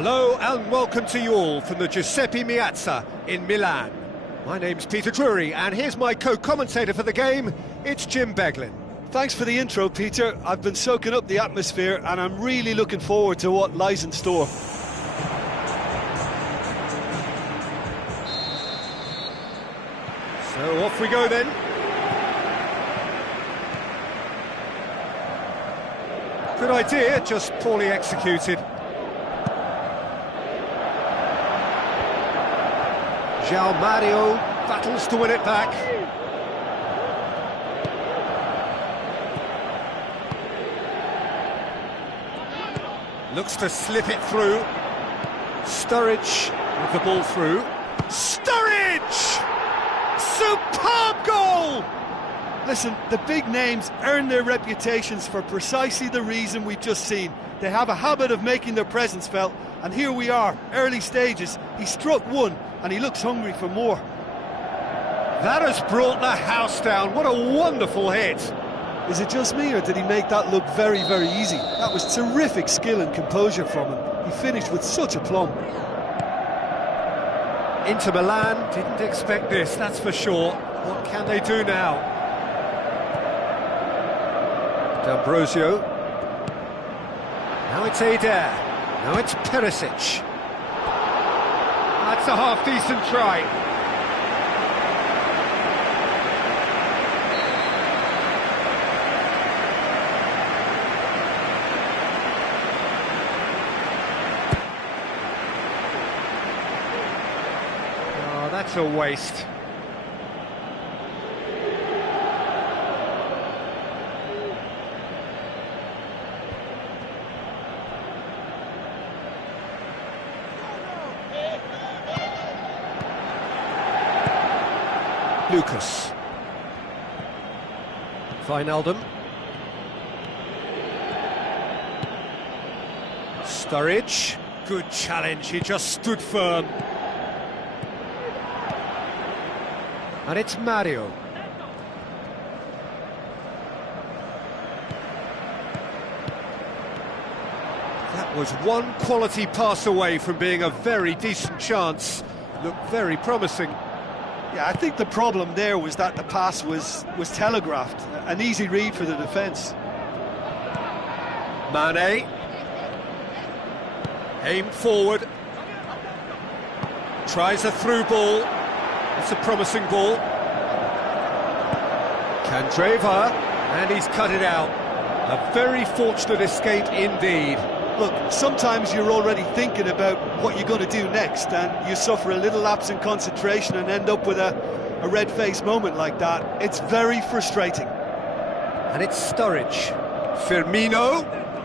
Hello and welcome to you all from the Giuseppe Meazza in Milan. My name's Peter Drury and here's my co-commentator for the game, it's Jim Beglin. Thanks for the intro, Peter. I've been soaking up the atmosphere and I'm really looking forward to what lies in store. So off we go then. Good idea, just poorly executed. João Mario battles to win it back. Looks to slip it through. Sturridge with the ball through. Sturridge! Superb goal! Listen, the big names earn their reputations for precisely the reason we've just seen. They have a habit of making their presence felt, and here we are, early stages. He struck one, and he looks hungry for more. That has brought the house down. What a wonderful hit. Is it just me, or did he make that look very, very easy? That was terrific skill and composure from him. He finished with such aplomb. Inter Milan didn't expect this, that's for sure. What can they do now? D'Ambrosio. Now it's Eder. Now it's Perisic. That's a half-decent try. That's a waste. Lucas. Wijnaldum. Sturridge. Good challenge, he just stood firm. And it's Mario. That was one quality pass away from being a very decent chance. Looked very promising. Yeah, I think the problem there was that the pass was telegraphed. An easy read for the defence. Mane. Aimed forward. Tries a through ball. It's a promising ball. Candreva, and he's cut it out. A very fortunate escape indeed. Look, sometimes you're already thinking about what you're going to do next, and you suffer a little lapse in concentration and end up with a red-faced moment like that. It's very frustrating. And it's Sturridge. Firmino.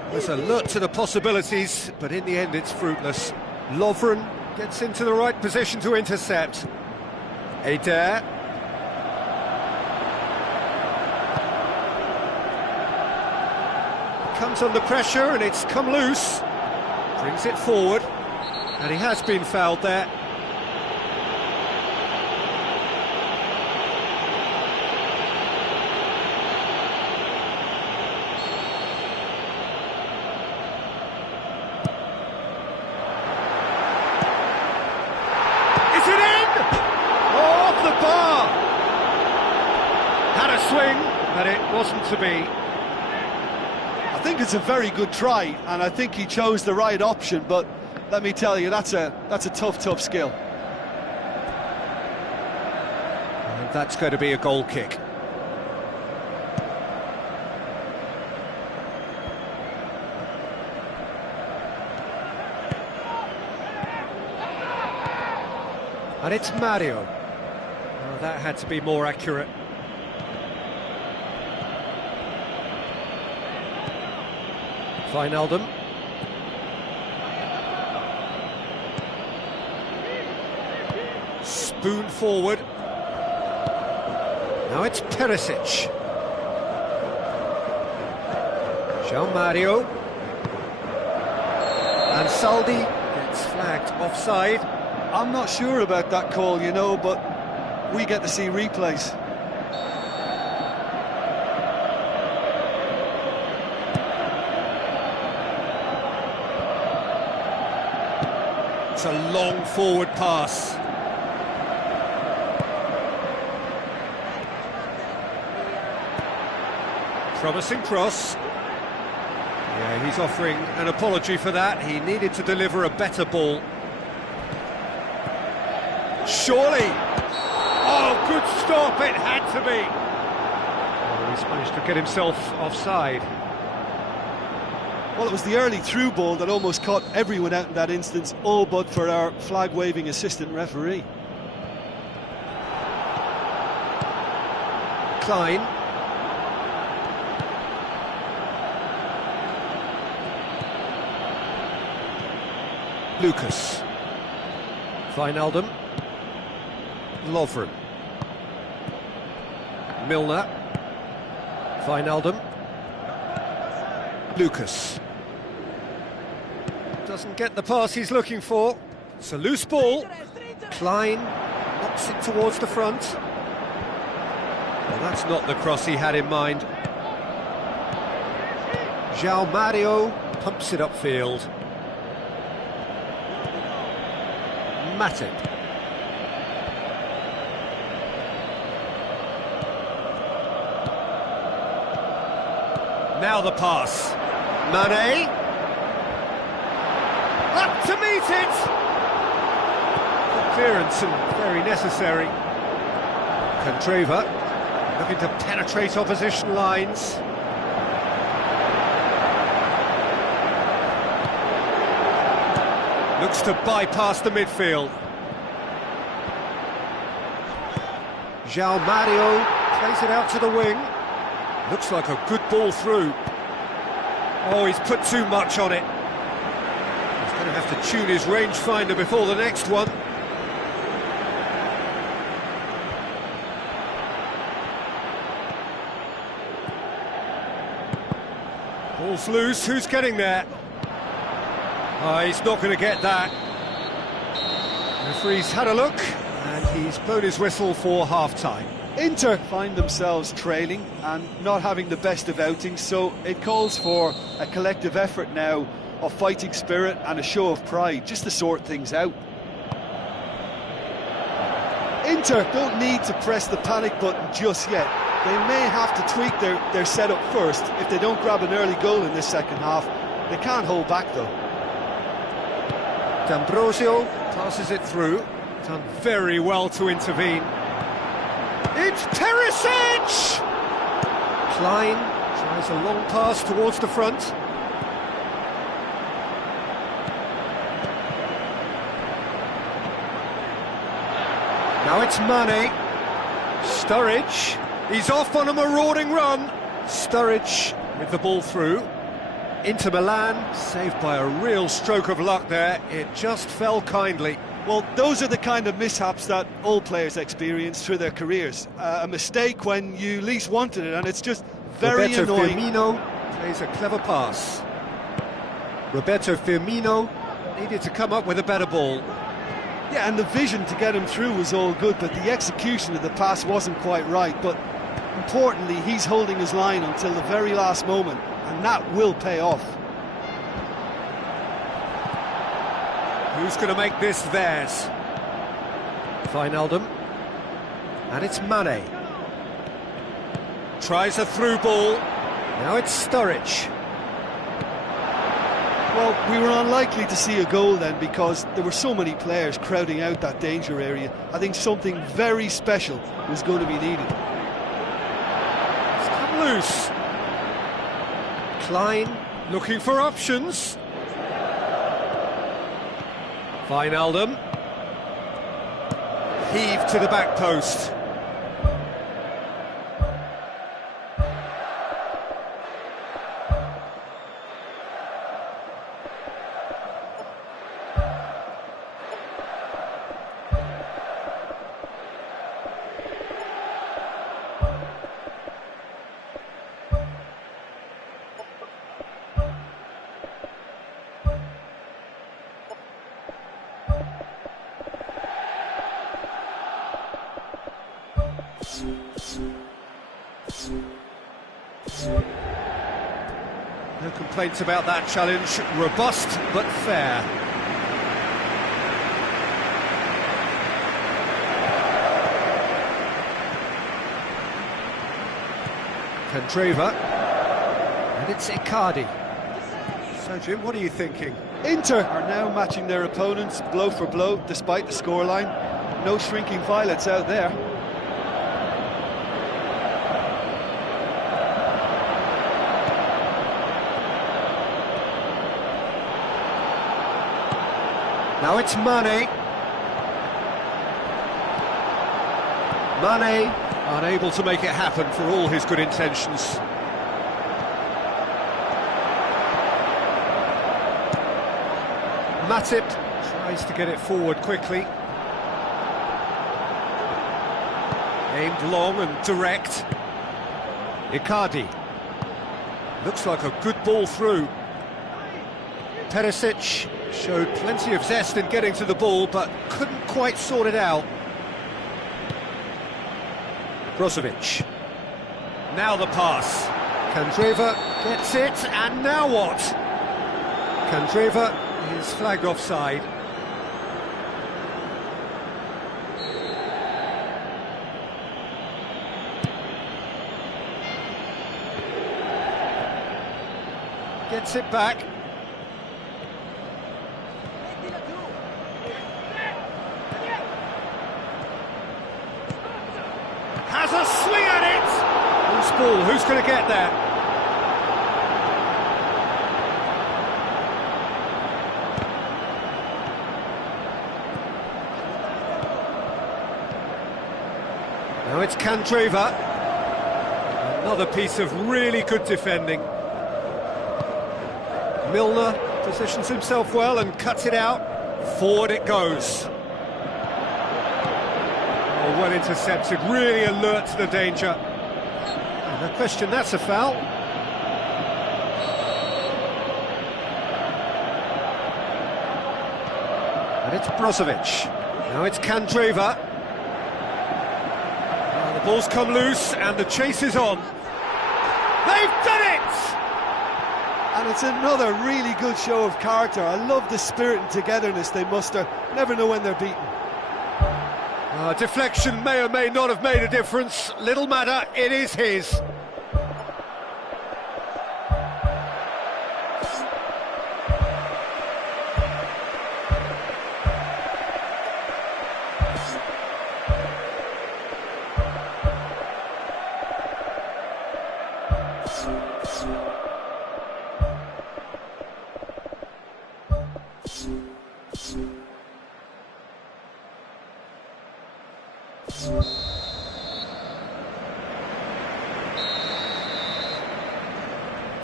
There's alert to the possibilities, but in the end it's fruitless. Lovren gets into the right position to intercept. Eder. Comes under pressure and it's come loose. Brings it forward. And he has been fouled there. Swing, but it wasn't to be. I think it's a very good try, and I think he chose the right option, but let me tell you, that's a tough skill. And that's going to be a goal kick. And it's Mario. Oh, that had to be more accurate. Wijnaldum. Spoon forward. Now it's Perisic. João Mario. And Saldi gets flagged offside. I'm not sure about that call, you know, but we get to see replays. It's a long forward pass. Promising cross. Yeah, he's offering an apology for that. He needed to deliver a better ball. Surely! Oh, good stop, it had to be! Oh, he's managed to get himself offside. Well, it was the early through ball that almost caught everyone out in that instance, all but for our flag-waving assistant referee. Klein. Lucas. Wijnaldum. Lovren. Milner. Wijnaldum. Lucas. Doesn't get the pass he's looking for. It's a loose ball. Klein knocks it towards the front. Well, that's not the cross he had in mind. João Mario pumps it upfield. Matip. Now the pass. Mane. Up to meet it! Good clearance and very necessary. Candreva looking to penetrate opposition lines. Looks to bypass the midfield. João Mario plays it out to the wing. Looks like a good ball through. Oh, he's put too much on it. He's going to have to tune his rangefinder before the next one. Ball's loose, who's getting there? Oh, he's not going to get that. The referee's had a look, and he's blown his whistle for half-time. Inter find themselves trailing and not having the best of outings, so it calls for a collective effort now of fighting spirit and a show of pride, just to sort things out. Inter don't need to press the panic button just yet. They may have to tweak their setup first if they don't grab an early goal in this second half. They can't hold back though. D'Ambrosio passes it through. Done very well to intervene. It's Perisic! Klein tries a long pass towards the front. Now it's Mane. Sturridge. He's off on a marauding run. Sturridge with the ball through. Inter Milan, saved by a real stroke of luck there. It just fell kindly. Well, those are the kind of mishaps that all players experience through their careers. A mistake when you least wanted it, and it's just very Roberto annoying. Firmino plays a clever pass. Roberto Firmino needed to come up with a better ball. Yeah, and the vision to get him through was all good, but the execution of the pass wasn't quite right. But importantly, he's holding his line until the very last moment, and that will pay off. Who's going to make this theirs? Wijnaldum. And it's Mane. Tries a through ball. Now it's Sturridge. Well, we were unlikely to see a goal then because there were so many players crowding out that danger area. I think something very special was going to be needed. It's come loose. Klein looking for options. Wijnaldum. Heave to the back post. No complaints about that challenge. Robust but fair. Candreva. And it's Icardi. So, Jim, what are you thinking? Inter are now matching their opponents blow for blow despite the scoreline. No shrinking violets out there. Now it's Mane. Mane unable to make it happen for all his good intentions. Matip tries to get it forward quickly. Aimed long and direct. Icardi. Looks like a good ball through. Perisic showed plenty of zest in getting to the ball, but couldn't quite sort it out. Brozovic. Now the pass. Candreva gets it, and now what? Candreva is flagged offside. Gets it back. Has a swing at it! Loose ball, who's going to get there? Now it's Candreva. Another piece of really good defending. Milner positions himself well and cuts it out. Forward it goes. Oh, well intercepted, really alert to the danger. And no question, that's a foul. And it's Brozovic. Now it's Candreva. Now the ball's come loose and the chase is on. They've done it! And it's another really good show of character. I love the spirit and togetherness they muster. Never know when they're beaten. Deflection may or may not have made a difference. Little matter, it is his.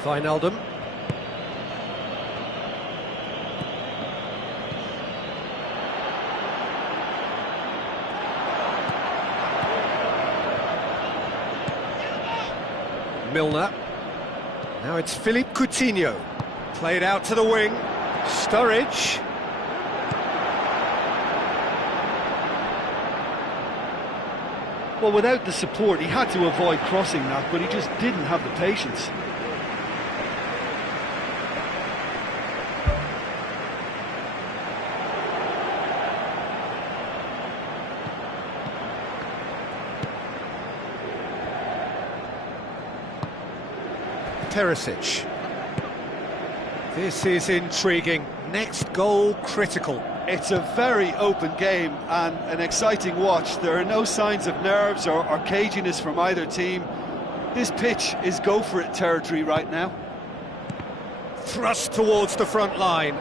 Wijnaldum. Milner. Now it's Philippe Coutinho. Played out to the wing. Sturridge. Well, without the support, he had to avoid crossing that, but he just didn't have the patience. Perisic. This is intriguing. Next goal critical. It's a very open game and an exciting watch. There are no signs of nerves or caginess from either team. This pitch is go-for-it territory right now. Thrust towards the front line.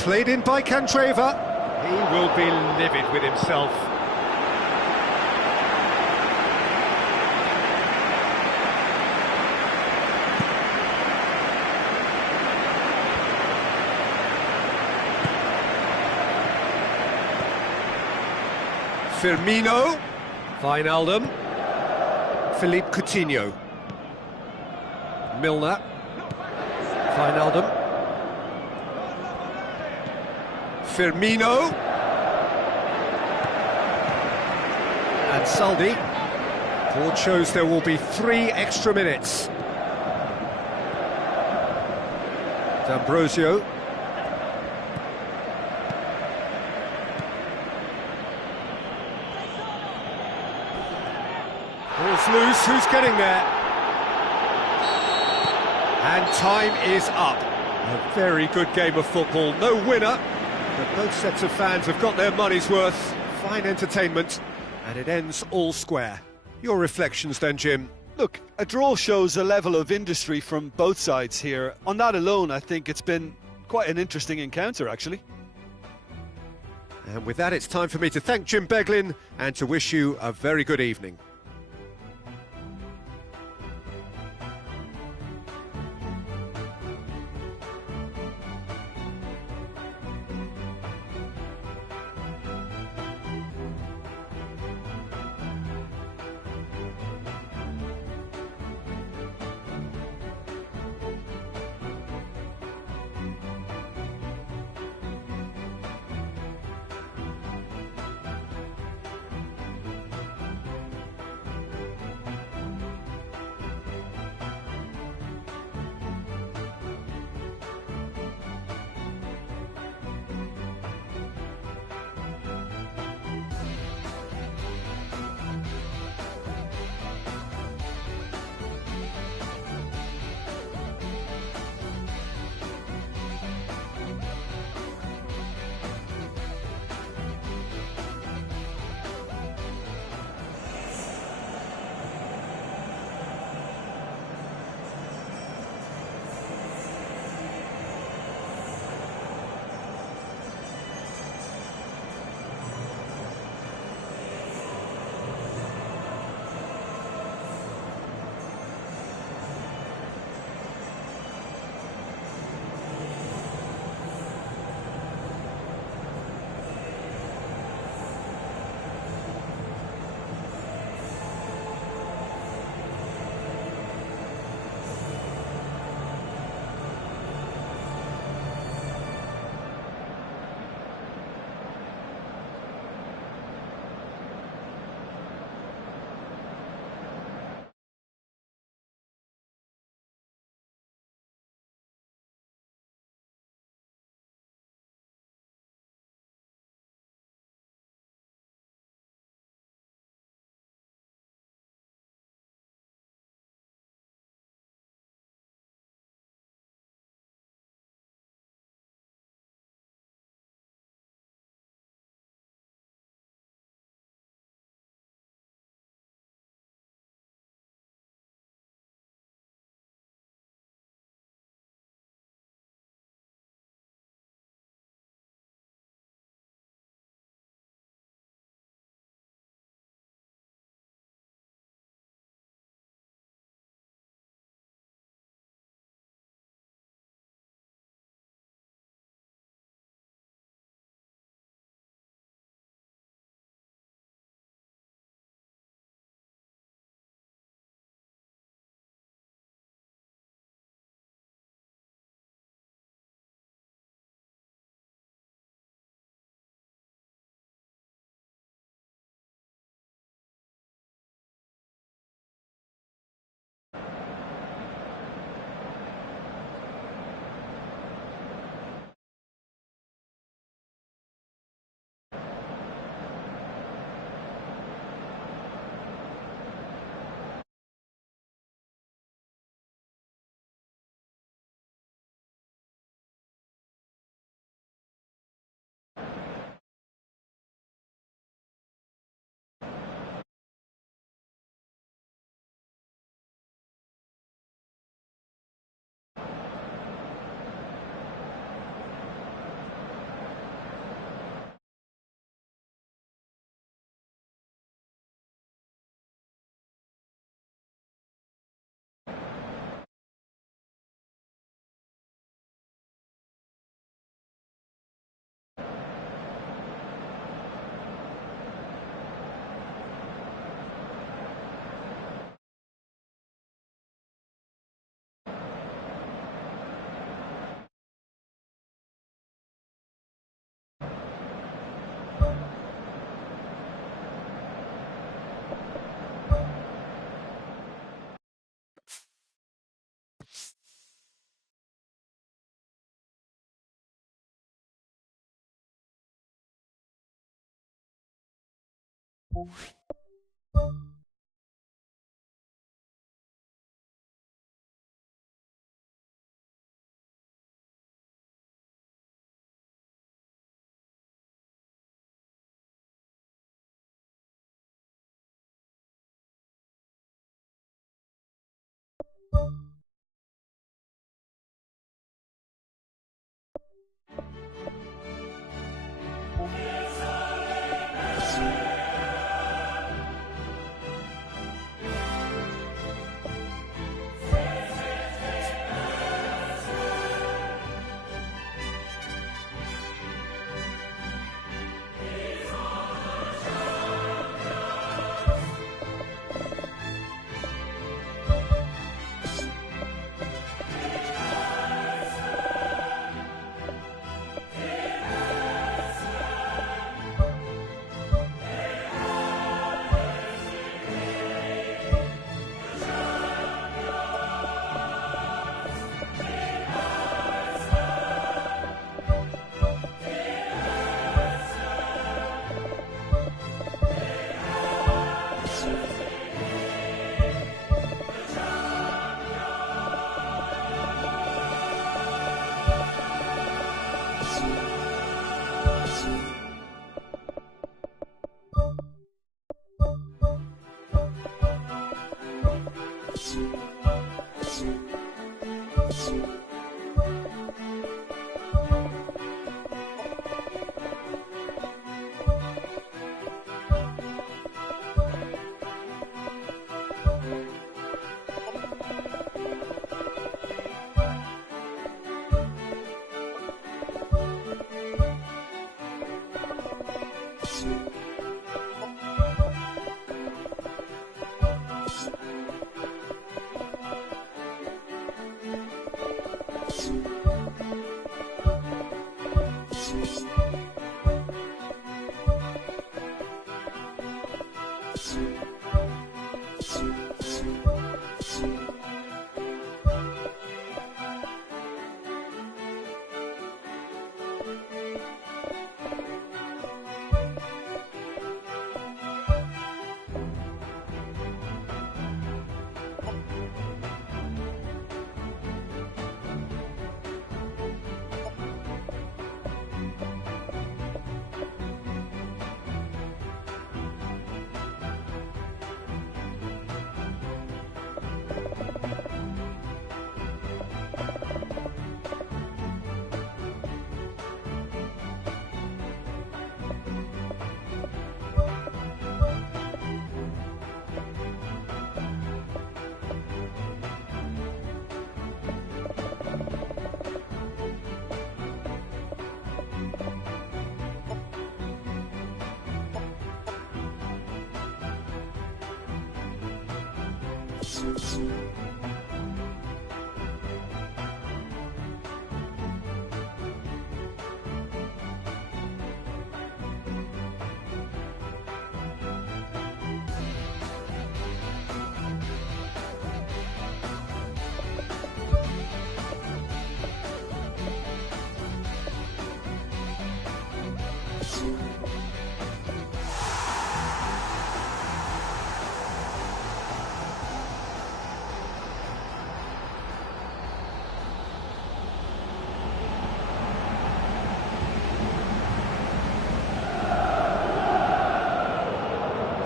Played in by Candreva. He will be livid with himself. Firmino, Wijnaldum, Philippe Coutinho, Milner, Wijnaldum, Firmino, and Saldi. Board shows there will be 3 extra minutes. D'Ambrosio. Ball's loose, who's getting there? And time is up. A very good game of football, no winner, but both sets of fans have got their money's worth. Fine entertainment, and it ends all square. Your reflections then, Jim? Look, a draw shows a level of industry from both sides here. On that alone, I think it's been quite an interesting encounter, actually. And with that, it's time for me to thank Jim Beglin and to wish you a very good evening.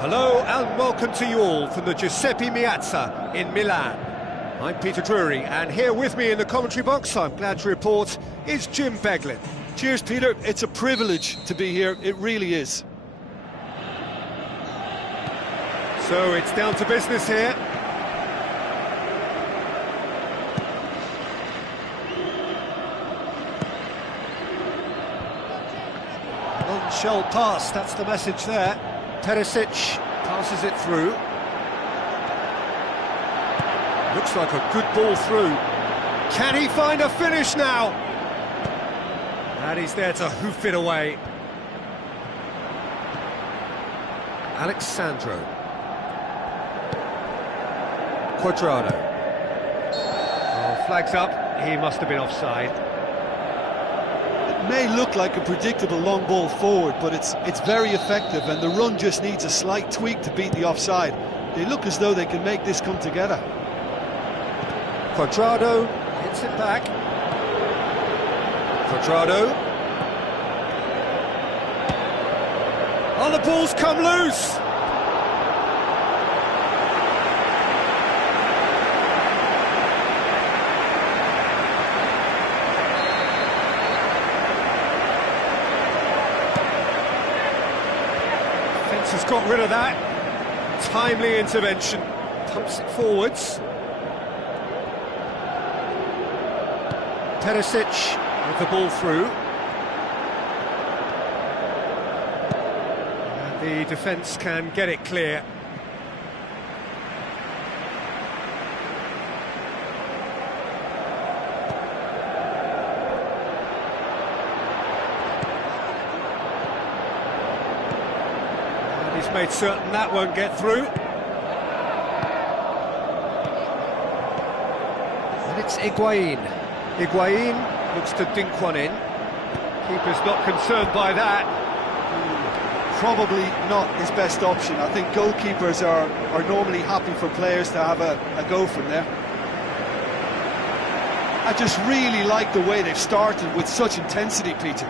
Hello and welcome to you all from the Giuseppe Meazza in Milan. I'm Peter Drury, and here with me in the commentary box, I'm glad to report, is Jim Beglin. Cheers, Peter. It's a privilege to be here. It really is. So it's down to business here. Non-shell pass, that's the message there. Perisic passes it through. Looks like a good ball through. Can he find a finish now? And he's there to hoof it away. Alex Sandro. Cuadrado. Oh, flags up. He must have been offside. The may look like a predictable long ball forward, but it's very effective, and the run just needs a slight tweak to beat the offside. They look as though they can make this come together. Cuadrado hits it back. Cuadrado. Oh, the ball's come loose! Defence has got rid of that. Timely intervention. Pumps it forwards. Perisic with the ball through. And the defence can get it clear. And he's made certain that won't get through. And it's Higuain. Higuain looks to dink one in. Keeper's not concerned by that. Probably not his best option. I think goalkeepers are normally happy for players to have a go from there. I just really like the way they've started with such intensity, Peter.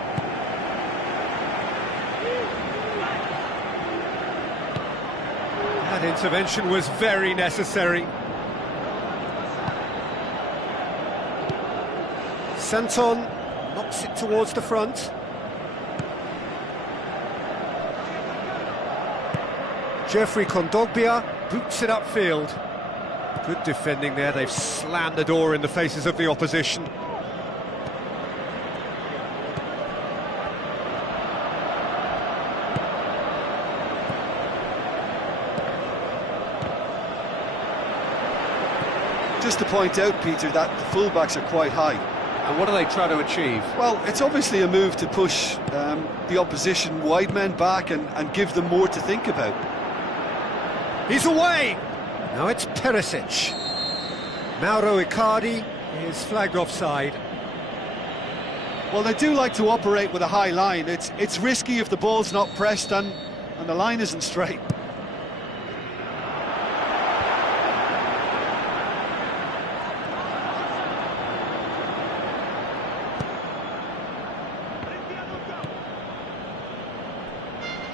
That intervention was very necessary. Santon knocks it towards the front. Jeffrey Kondogbia boots it upfield. Good defending there, they've slammed the door in the faces of the opposition. Just to point out, Peter, that the fullbacks are quite high. And what do they try to achieve? Well, it's obviously a move to push the opposition wide men back and give them more to think about. He's away! Now it's Perisic. Mauro Icardi is flagged offside. Well, they do like to operate with a high line. It's risky if the ball's not pressed and the line isn't straight.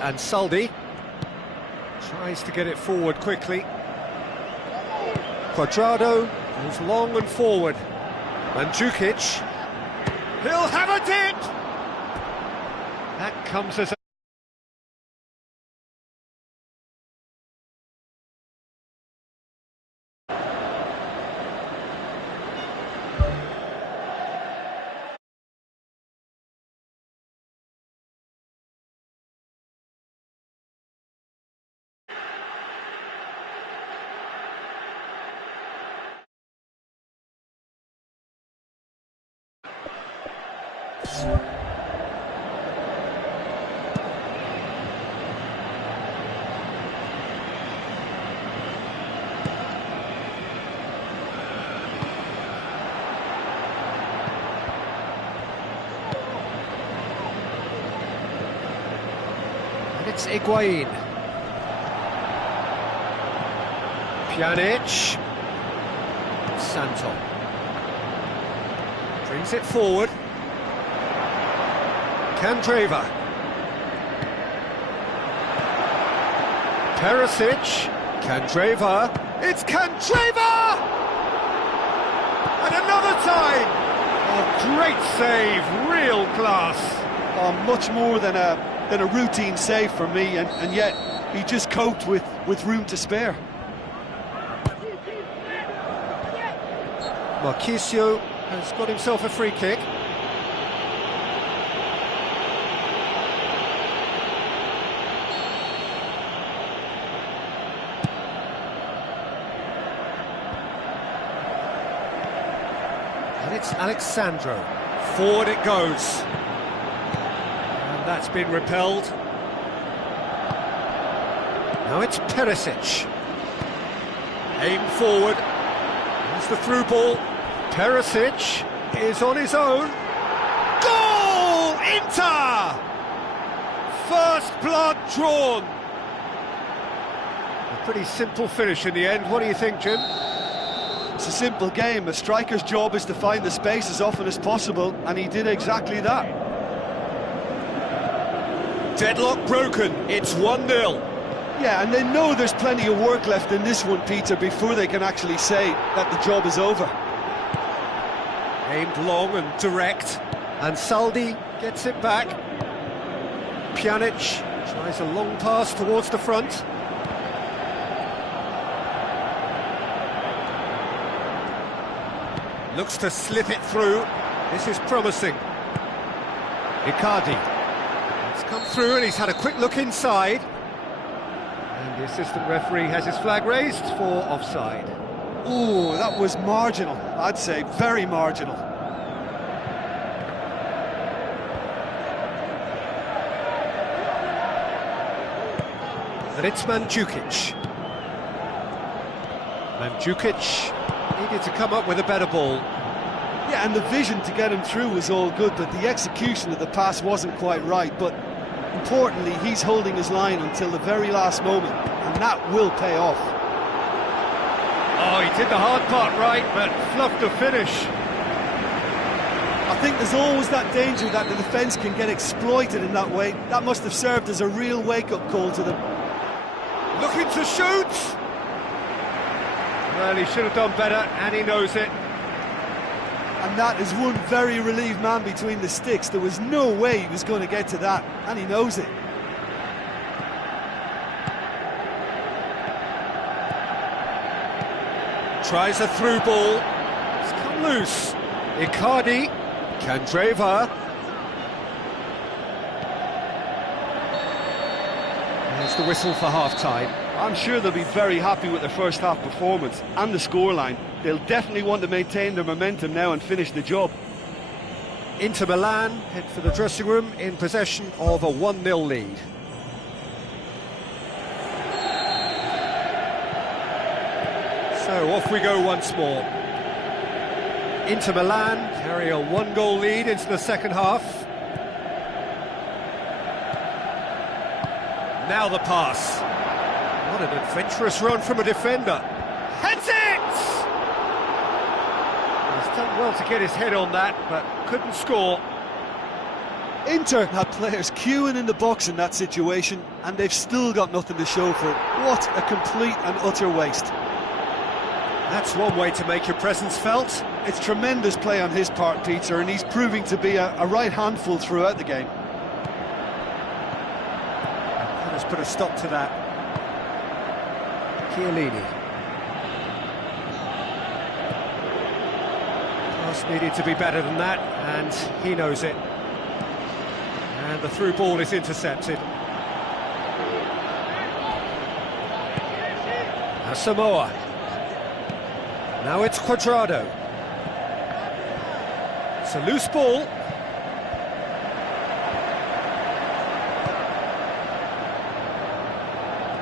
And Saldi tries to get it forward quickly. Cuadrado goes long and forward. Mandzukic, he'll have a dip! That comes as a... And it's Higuain. Pjanic. Santon. Brings it forward. Candreva. Perisic. Candreva. It's Candreva! And another time! Oh, great save, real class. Oh, much more than a routine save for me, and yet he just coped with room to spare. Marchisio has got himself a free kick. And it's Alexandro. Forward it goes. And that's been repelled. Now it's Perisic. Aim forward. There's the through ball. Perisic is on his own. Goal! Inter! First blood drawn. A pretty simple finish in the end. What do you think, Jim? It's a simple game. A striker's job is to find the space as often as possible, and he did exactly that. Deadlock broken. It's 1-0. Yeah, and they know there's plenty of work left in this one, Peter, before they can actually say that the job is over. Aimed long and direct. And Saldi gets it back. Pjanic tries a long pass towards the front. Looks to slip it through. This is promising. Icardi. It's come through and he's had a quick look inside. And the assistant referee has his flag raised for offside. Ooh, that was marginal. I'd say very marginal. And it's Mandzukic. Mandzukic needed to come up with a better ball. Yeah, and the vision to get him through was all good, but the execution of the pass wasn't quite right. But importantly, he's holding his line until the very last moment, and that will pay off. Oh, he did the hard part right, but fluffed the finish. I think there's always that danger that the defence can get exploited in that way. That must have served as a real wake-up call to them. Looking to shoot! Well, he should have done better, and he knows it. And that is one very relieved man between the sticks. There was no way he was going to get to that, and he knows it. Tries a through ball. It's come loose. Icardi. Candreva. There's the whistle for half-time. I'm sure they'll be very happy with their first half performance and the scoreline. They'll definitely want to maintain their momentum now and finish the job. Inter Milan head for the dressing room in possession of a 1-0 lead. So off we go once more. Inter Milan carry a 1-goal lead into the second half. Now the pass. What an adventurous run from a defender. Heads it! He's done well to get his head on that, but couldn't score. Inter had players queuing in the box in that situation, and they've still got nothing to show for it. What a complete and utter waste. That's one way to make your presence felt. It's tremendous play on his part, Peter, and he's proving to be a right handful throughout the game. Let's put a stop to that. Chiellini. Pass needed to be better than that, and he knows it. And the through ball is intercepted. Asamoah. Now it's Cuadrado. It's a loose ball.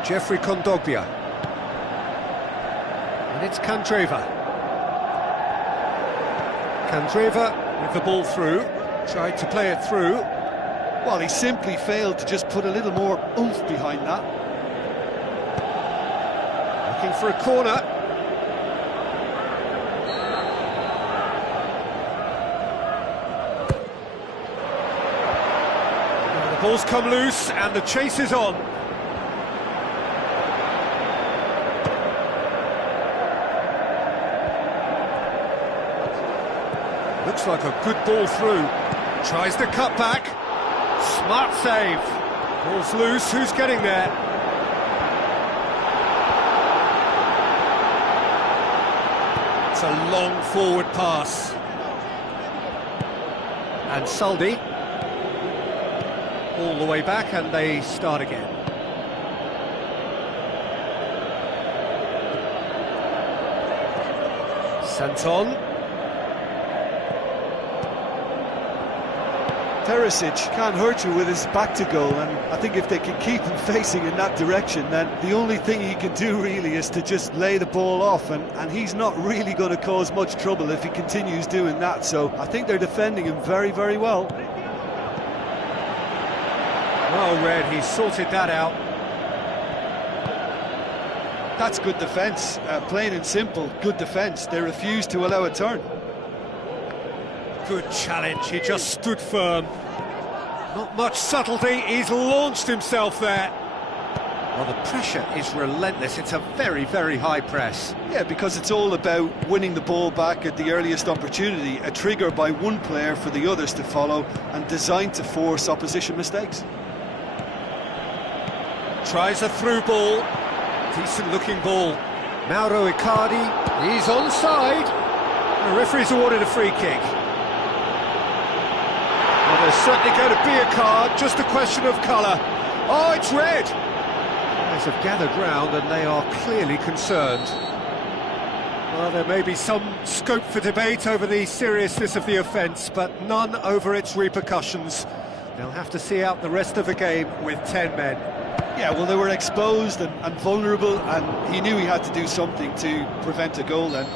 Jeffrey Kondogbia. And it's Candreva. Candreva with the ball through. Tried to play it through. Well, he simply failed to just put a little more oomph behind that. Looking for a corner. Now the ball's come loose and the chase is on. Looks like a good ball through. Tries to cut back. Smart save. Ball's loose. Who's getting there? It's a long forward pass. And Saldi. All the way back, and they start again. Santon. Perisic can't hurt you with his back to goal, and I think if they can keep him facing in that direction, then the only thing he can do really is to just lay the ball off, and he's not really going to cause much trouble if he continues doing that, so I think they're defending him very, very well. Well read, he sorted that out. That's good defence, plain and simple, good defence. They refused to allow a turn. Good challenge, he just stood firm. Not much subtlety, he's launched himself there. Well, the pressure is relentless, it's a very, very high press. Yeah, because it's all about winning the ball back at the earliest opportunity, a trigger by one player for the others to follow and designed to force opposition mistakes. Tries a through ball, decent looking ball. Mauro Icardi, he's onside. The referee's awarded a free kick. Well, there's certainly going to be a card, just a question of colour. Oh, it's red! Players have gathered round and they are clearly concerned. Well, there may be some scope for debate over the seriousness of the offence, but none over its repercussions. They'll have to see out the rest of the game with 10 men. Yeah, well, they were exposed and vulnerable, and he knew he had to do something to prevent a goal then.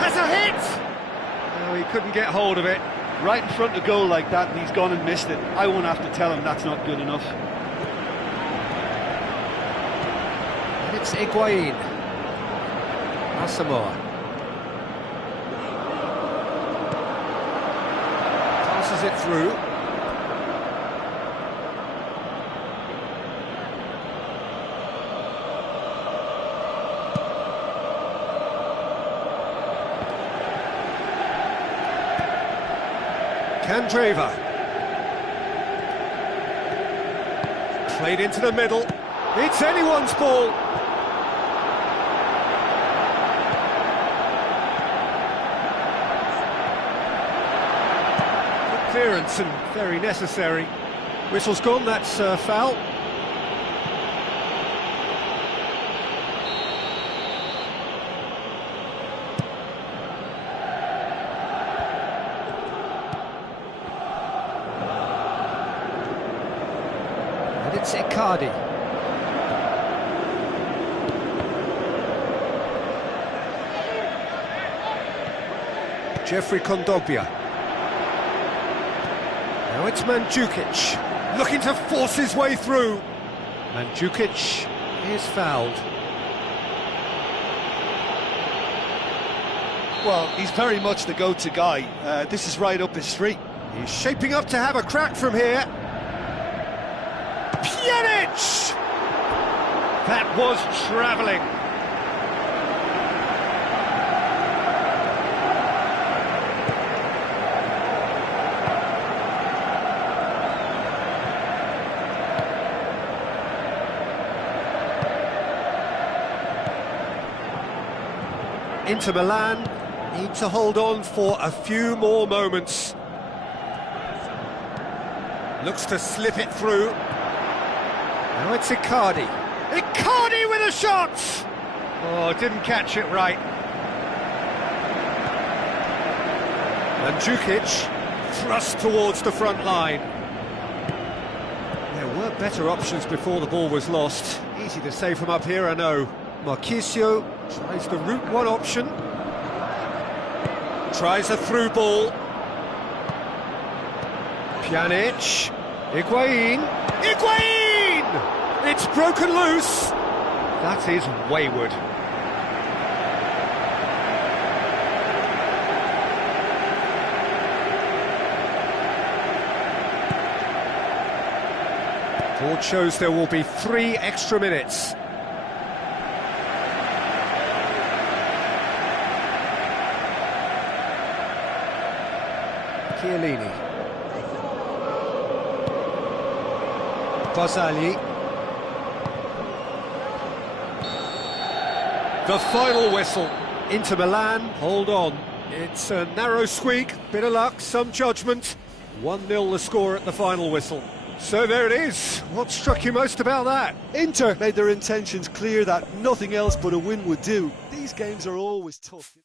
Has a hit! No, he couldn't get hold of it. Right in front of goal like that, and he's gone and missed it. I won't have to tell him that's not good enough. And it's Higuain. Asamoah. Passes it through. Candreva. Played into the middle. It's anyone's ball. Good clearance and very necessary. Whistle's gone, that's foul. And it's Icardi. Jeffrey Kondogbia. Now it's Mandzukic, looking to force his way through. Mandzukic is fouled. Well, he's very much the go-to guy. This is right up his street. He's shaping up to have a crack from here. Pjanic! That was travelling. Inter Milan need to hold on for a few more moments. Looks to slip it through. Now it's Icardi. Icardi with a shot! Oh, didn't catch it right. Mandzukic thrust towards the front line. There were better options before the ball was lost. Easy to say from up here, I know. Marchisio tries the route one option. Tries a through ball. Pjanic. Higuain. Higuain! It's broken loose. That is wayward. Board shows there will be 3 extra minutes. Chiellini. Barzagli. The final whistle. Inter Milan, hold on. It's a narrow squeak, bit of luck, some judgment. 1-0 the score at the final whistle. So there it is. What struck you most about that? Inter made their intentions clear that nothing else but a win would do. These games are always tough.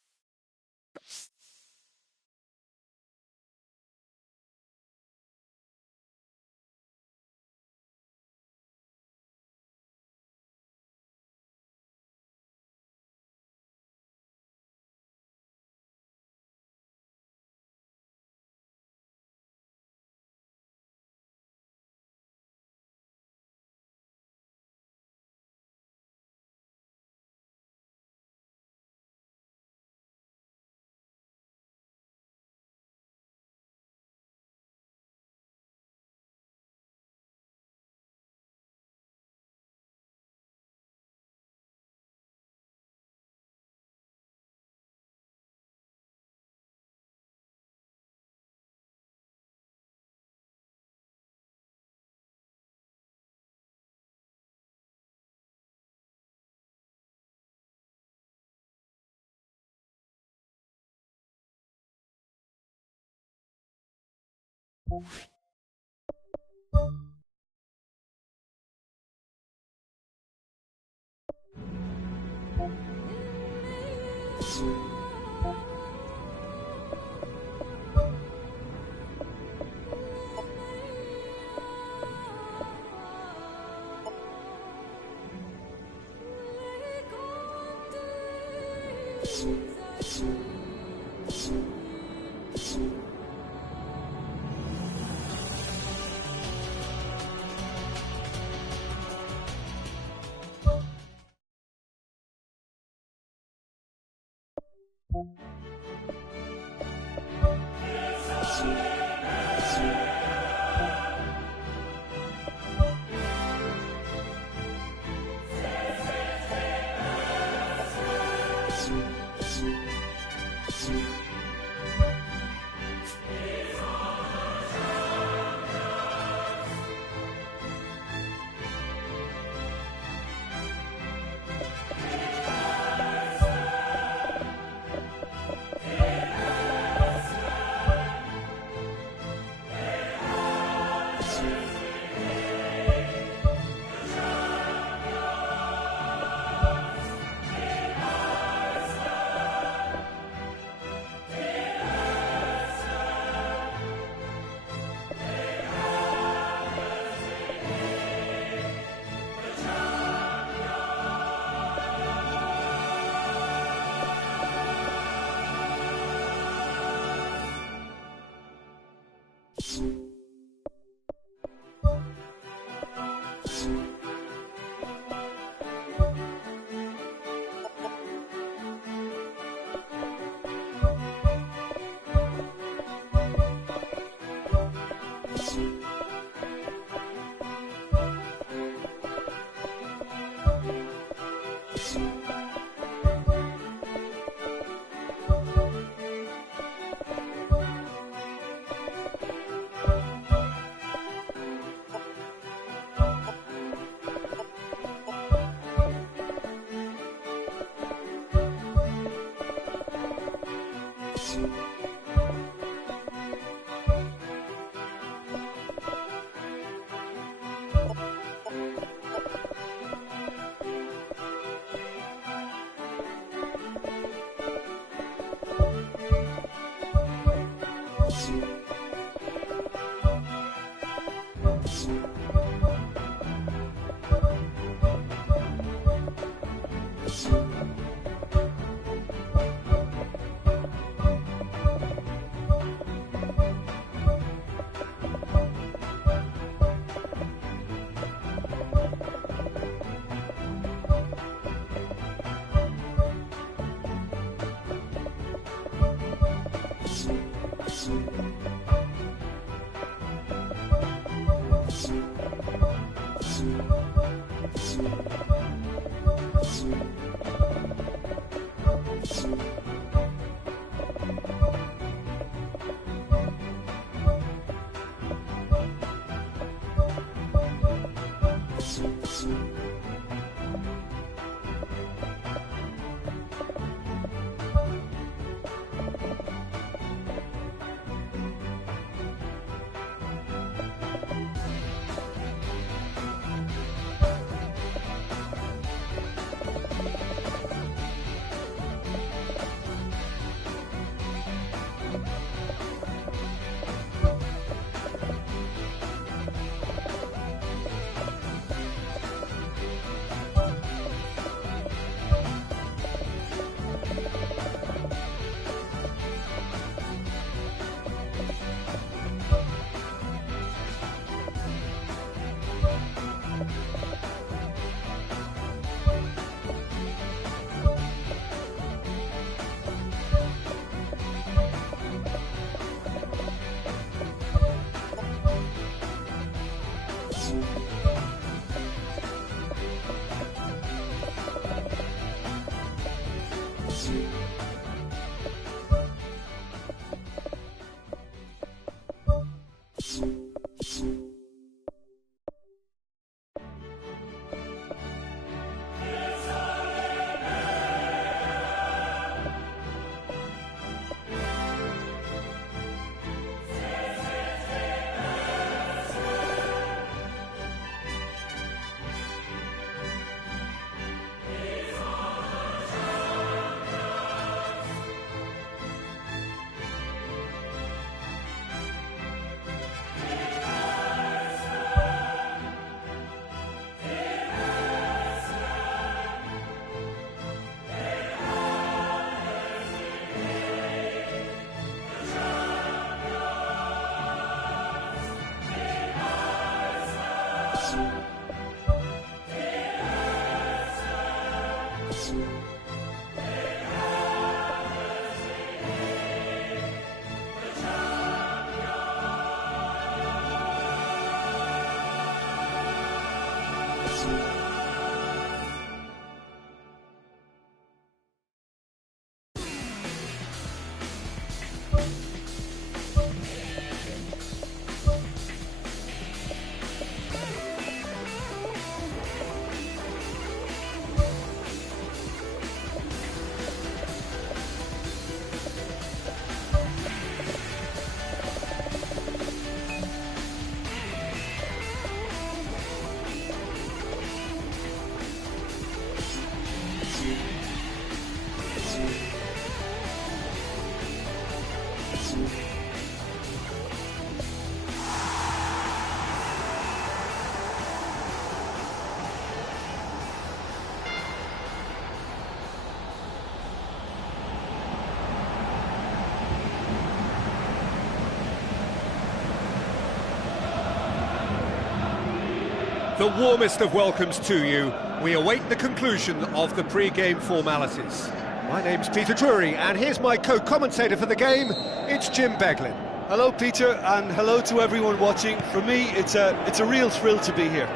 The warmest of welcomes to you. We await the conclusion of the pre-game formalities. My name's Peter Drury, and here's my co-commentator for the game. It's Jim Beglin. Hello, Peter, and hello to everyone watching. For me, it's a real thrill to be here.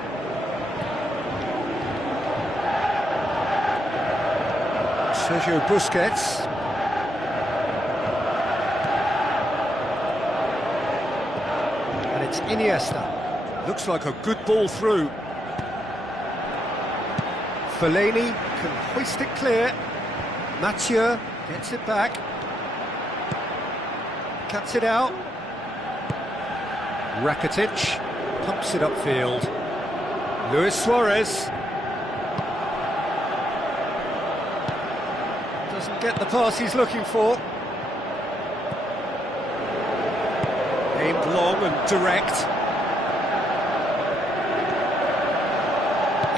Sergio Busquets. And it's Iniesta. Looks like a good ball through. Fellaini can hoist it clear. Mathieu gets it back. Cuts it out. Rakitic pumps it upfield. Luis Suarez doesn't get the pass he's looking for. Aimed long and direct.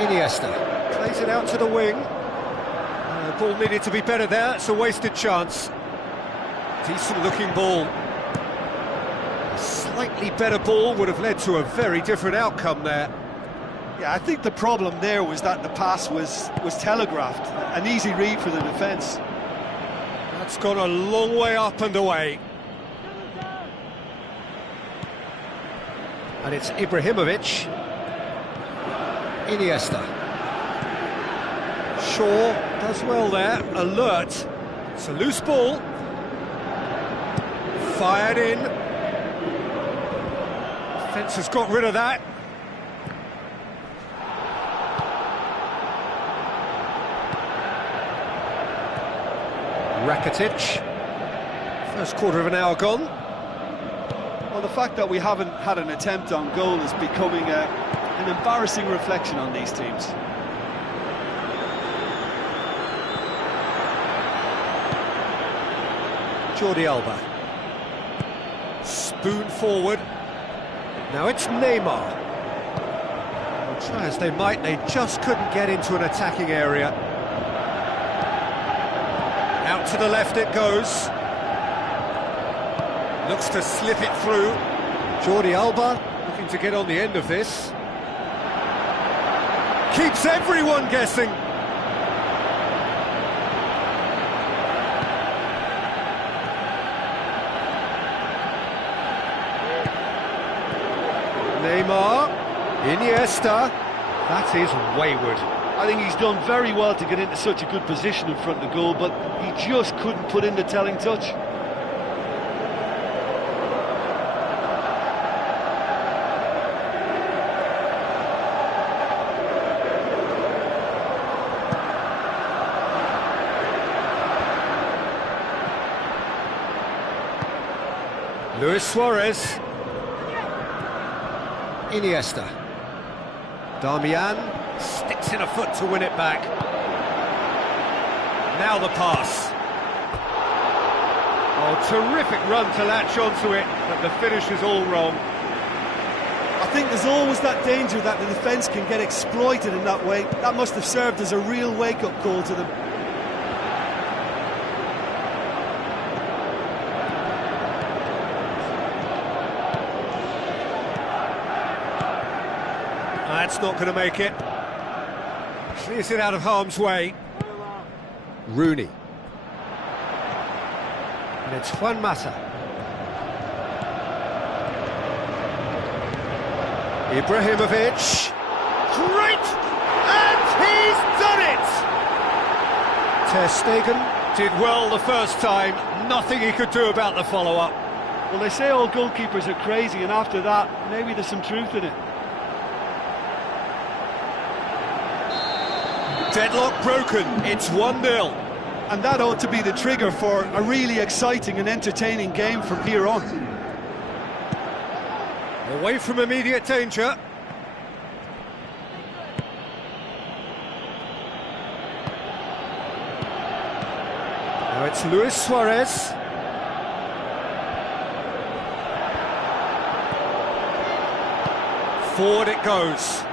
Iniesta plays it out to the wing. The ball needed to be better there, it's a wasted chance. Decent looking ball. A slightly better ball would have led to a very different outcome there. Yeah, I think the problem there was that the pass was telegraphed. An easy read for the defence. That's gone a long way up and away. And it's Ibrahimovic. Iniesta. Shaw does well there, alert. It's a loose ball. Fired in. Defence has got rid of that. Rakitic. First quarter of an hour gone. Well, the fact that we haven't had an attempt on goal is becoming an embarrassing reflection on these teams. Jordi Alba. Spoon forward. Now it's Neymar. Well, try as they might, they just couldn't get into an attacking area. Out to the left it goes. Looks to slip it through. Jordi Alba looking to get on the end of this. Keeps everyone guessing. Neymar, Iniesta, that is wayward. I think he's done very well to get into such a good position in front of the goal, but he just couldn't put in the telling touch. Luis Suarez. Iniesta. Darmian sticks in a foot to win it back. Now the pass. Oh, terrific run to latch onto it, but the finish is all wrong. I think there's always that danger that the defence can get exploited in that way. That must have served as a real wake-up call to them. That's not going to make it. Clears it out of harm's way. Rooney. And it's Juan Mata. Ibrahimovic. Great! And he's done it! Ter Stegen did well the first time. Nothing he could do about the follow-up. Well, they say all goalkeepers are crazy, and after that, maybe there's some truth in it. Deadlock broken, it's 1-0. And that ought to be the trigger for a really exciting and entertaining game from here on. Away from immediate danger. Now it's Luis Suarez. Forward it goes.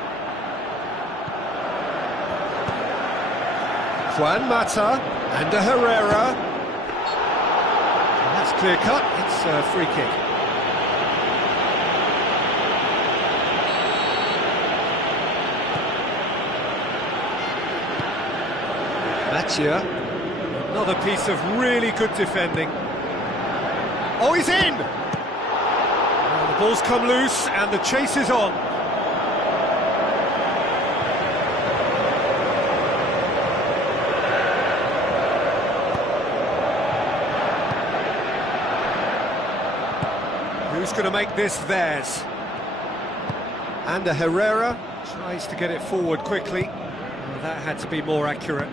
Juan Mata, and Herrera. And that's clear cut, it's a free kick. Matia, another piece of really good defending. Oh, he's in! Well, the ball's come loose and the chase is on. Who's going to make this theirs? And Herrera tries to get it forward quickly. Well, that had to be more accurate.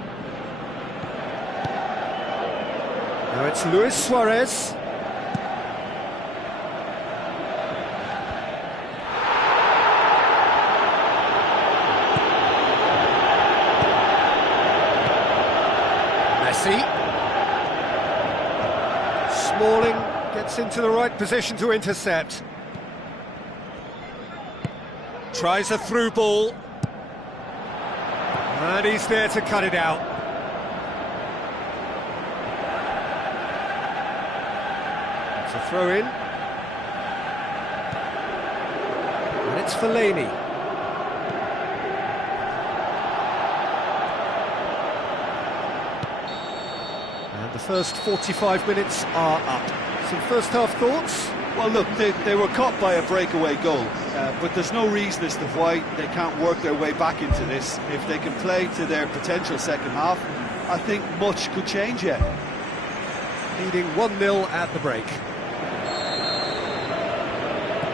Now it's Luis Suarez. Messi. Smalling gets into the right position to intercept. Tries a through ball. And he's there to cut it out. It's a throw in. And it's Fellaini. And the first 45 minutes are up. Some first half thoughts? Well, look, they were caught by a breakaway goal, but there's no reason as to why they can't work their way back into this. If they can play to their potential second half, I think much could change yet. Leading 1-0 at the break.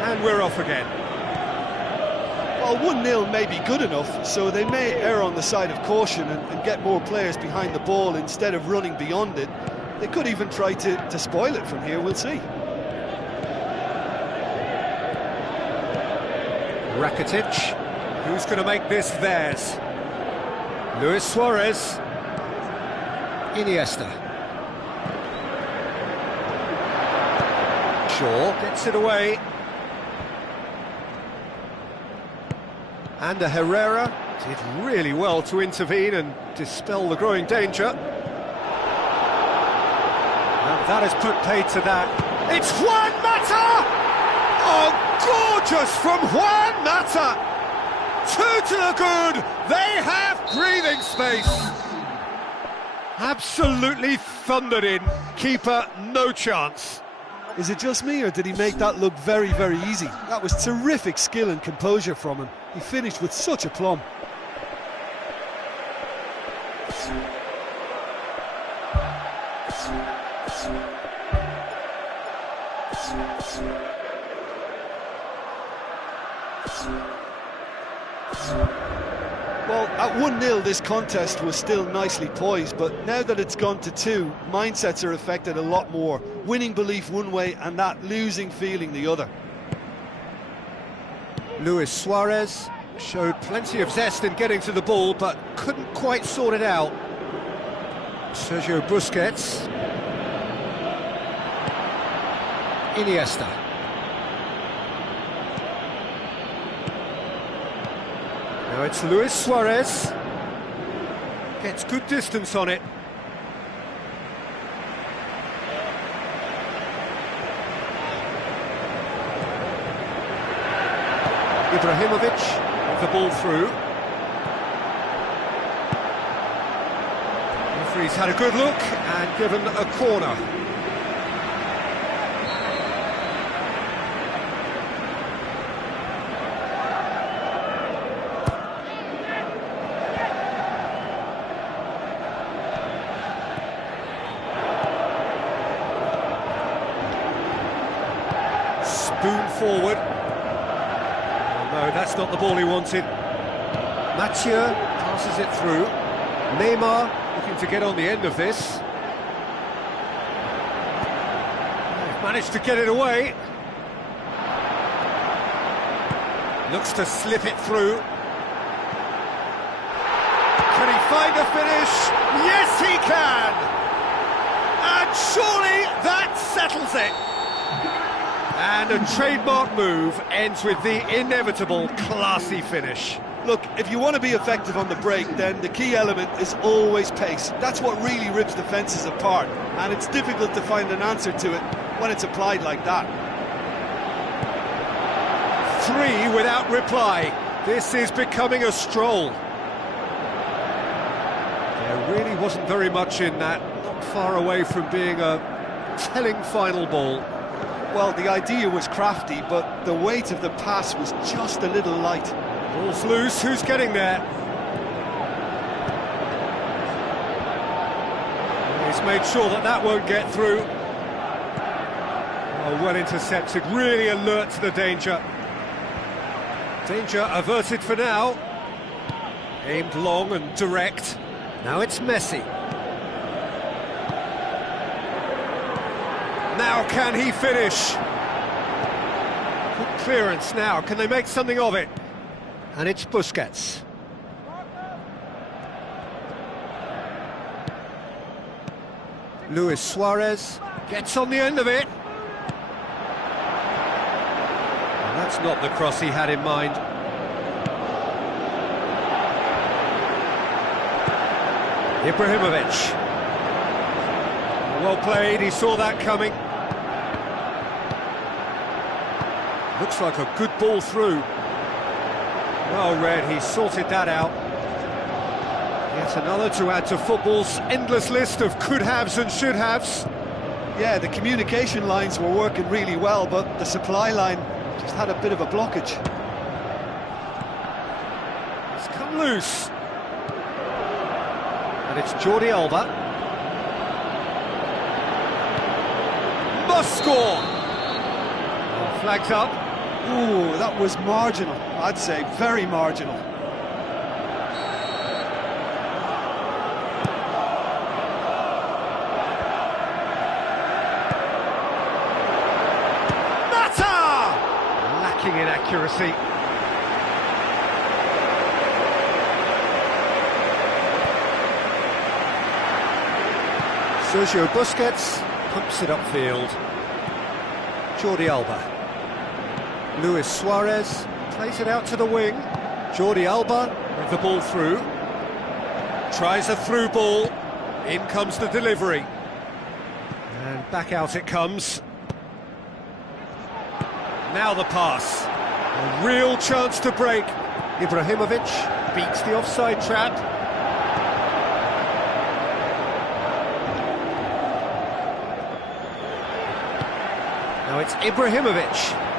And we're off again. Well, 1-0 may be good enough, so they may err on the side of caution and get more players behind the ball instead of running beyond it. They could even try to spoil it from here, we'll see. Rakitic, who's going to make this theirs? Luis Suarez. Iniesta. Shaw gets it away. And Herrera did really well to intervene and dispel the growing danger. And that has put paid to that. It's Juan Mata! Oh, gorgeous from Juan Mata! Two to the good, they have breathing space. Absolutely thundered in, keeper no chance. Is it just me, or did he make that look very, very easy? That was terrific skill and composure from him. He finished with such aplomb. Well, at 1-0 this contest was still nicely poised, but now that it's gone to 2, mindsets are affected a lot more. Winning belief one way and that losing feeling the other. Luis Suarez showed plenty of zest in getting to the ball, but couldn't quite sort it out. Sergio Busquets. Iniesta. Now it's Luis Suarez. Gets good distance on it. Ibrahimovic with the ball through. Referee Referee's had a good look and given a corner. Spoon forward. Oh no, that's not the ball he wanted. Mathieu passes it through. Neymar looking to get on the end of this. They've managed to get it away. Looks to slip it through. Can he find a finish? Yes, he can! And surely that settles it. And a trademark move ends with the inevitable classy finish. Look, if you want to be effective on the break, then the key element is always pace. That's what really rips defences apart, and it's difficult to find an answer to it when it's applied like that. 3 without reply. This is becoming a stroll. There really wasn't very much in that, not far away from being a telling final ball. Well, the idea was crafty, but the weight of the pass was just a little light. Ball's loose, who's getting there? He's made sure that that won't get through. Oh, well intercepted, really alert to the danger. Danger averted for now. Aimed long and direct. Now it's Messi. Now can he finish? Good clearance now, can they make something of it? And it's Busquets. Luis Suarez gets on the end of it. And that's not the cross he had in mind. Ibrahimovic. Well played, he saw that coming. Looks like a good ball through. Well read, he sorted that out. Yet another to add to football's endless list of could-haves and should-haves. Yeah, the communication lines were working really well, but the supply line just had a bit of a blockage. It's come loose. And it's Jordi Alba. Must score! Oh, flags up. Ooh, that was marginal, I'd say, very marginal. Mata! Lacking in accuracy. Sergio Busquets pumps it upfield. Jordi Alba. Luis Suarez plays it out to the wing. Jordi Alba with the ball through. Tries a through ball. In comes the delivery. And back out it comes. Now the pass. A real chance to break. Ibrahimovic beats the offside trap. Now it's Ibrahimovic.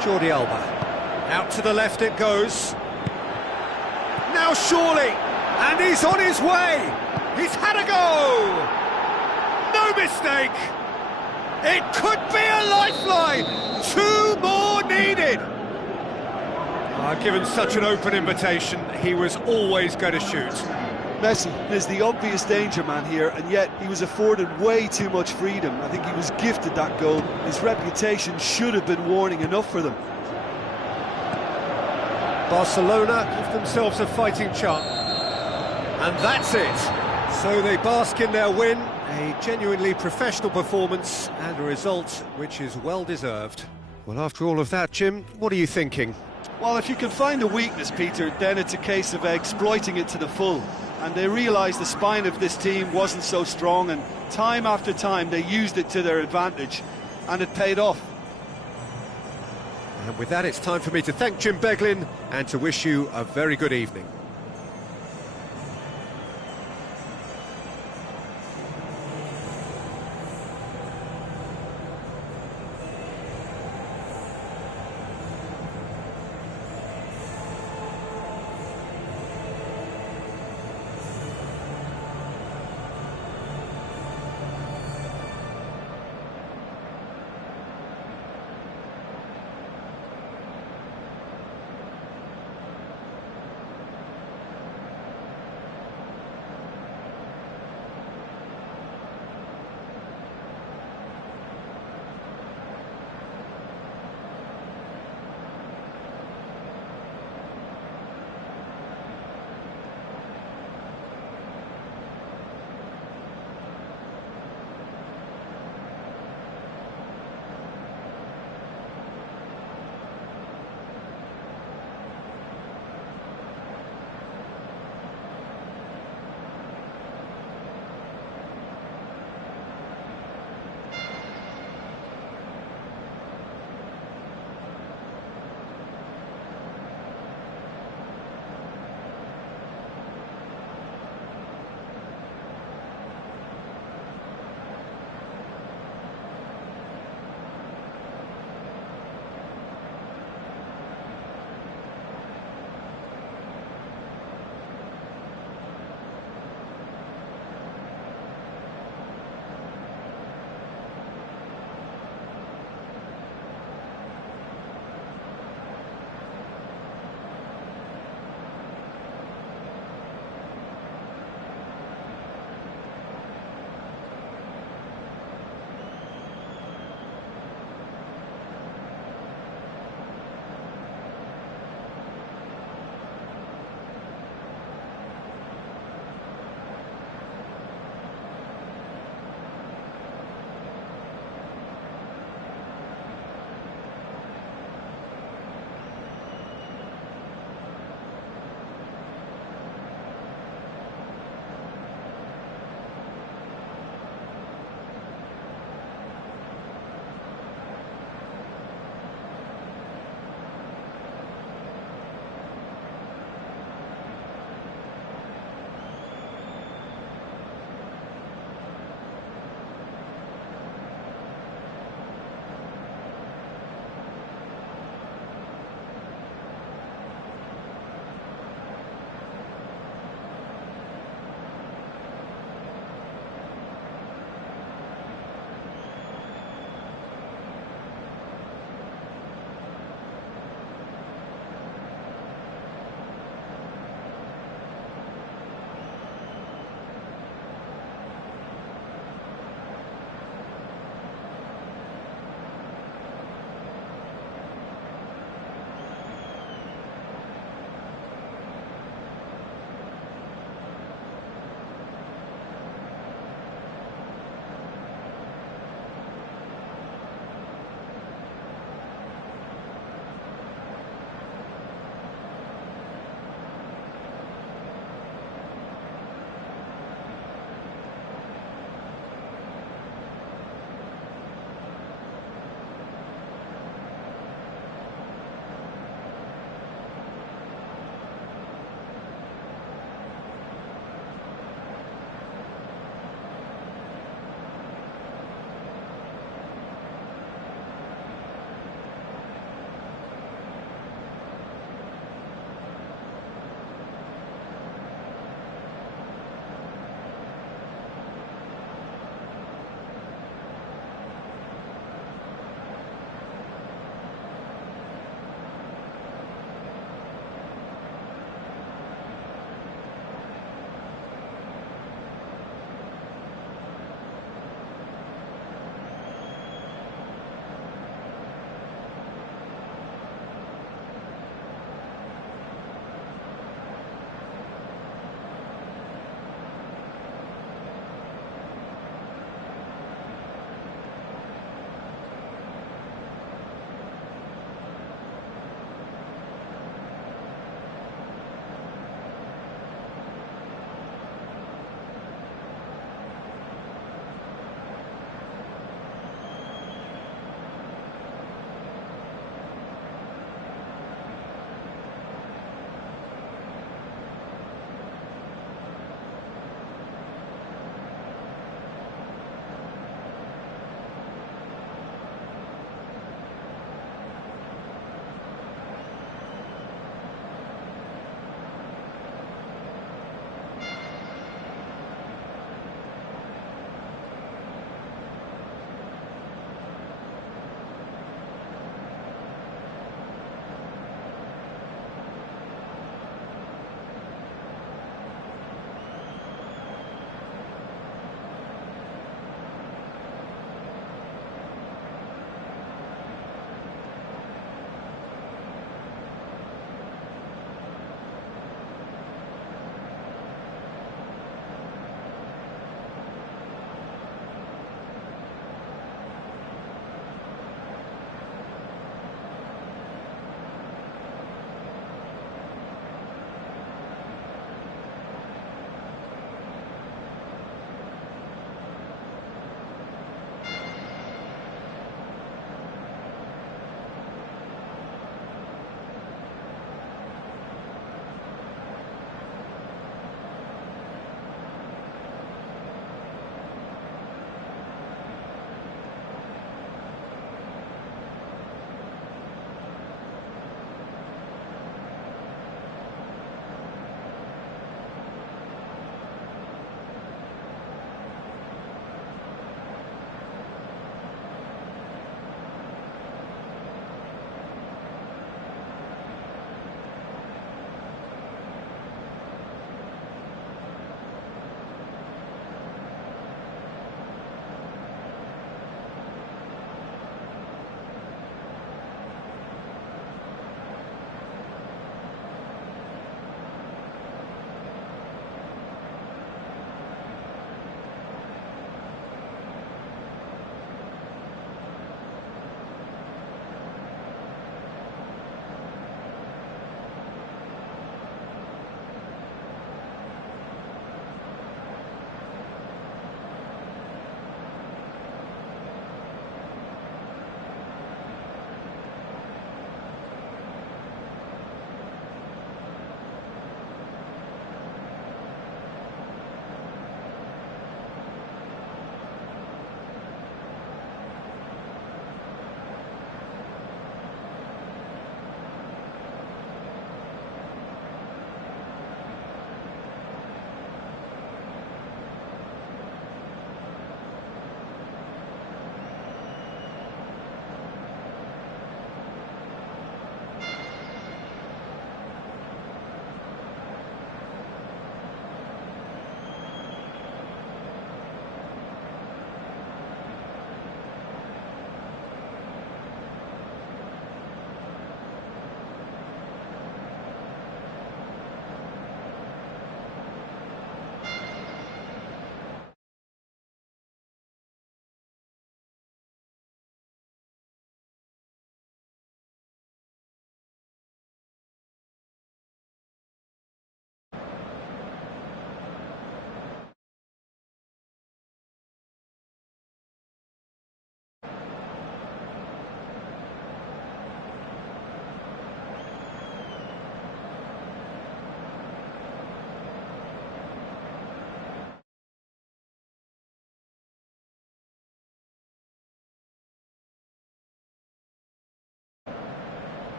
Jordi Alba. Out to the left it goes. Now surely! And he's on his way! He's had a go! No mistake! It could be a lifeline! 2 more needed! Given such an open invitation, he was always going to shoot. Messi is the obvious danger man here, and yet he was afforded way too much freedom. I think he was gifted that goal. His reputation should have been warning enough for them. Barcelona give themselves a fighting chance. And that's it. So they bask in their win, a genuinely professional performance and a result which is well deserved. Well, after all of that, Jim, what are you thinking? Well, if you can find a weakness, Peter, then it's a case of exploiting it to the full. And they realised the spine of this team wasn't so strong, and time after time they used it to their advantage, and it paid off. And with that, it's time for me to thank Jim Beglin and to wish you a very good evening.